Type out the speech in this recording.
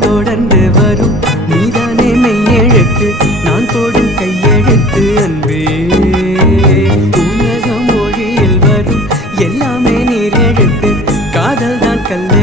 தொடர்ந்து வரும் நீதானே மெய்யெழுத்து நான் போடும் கையெழுத்து அன்பே உலகம் மொழியில் வரும் எல்லாமே நீர் எழுத்து காதல் தான் கல்ல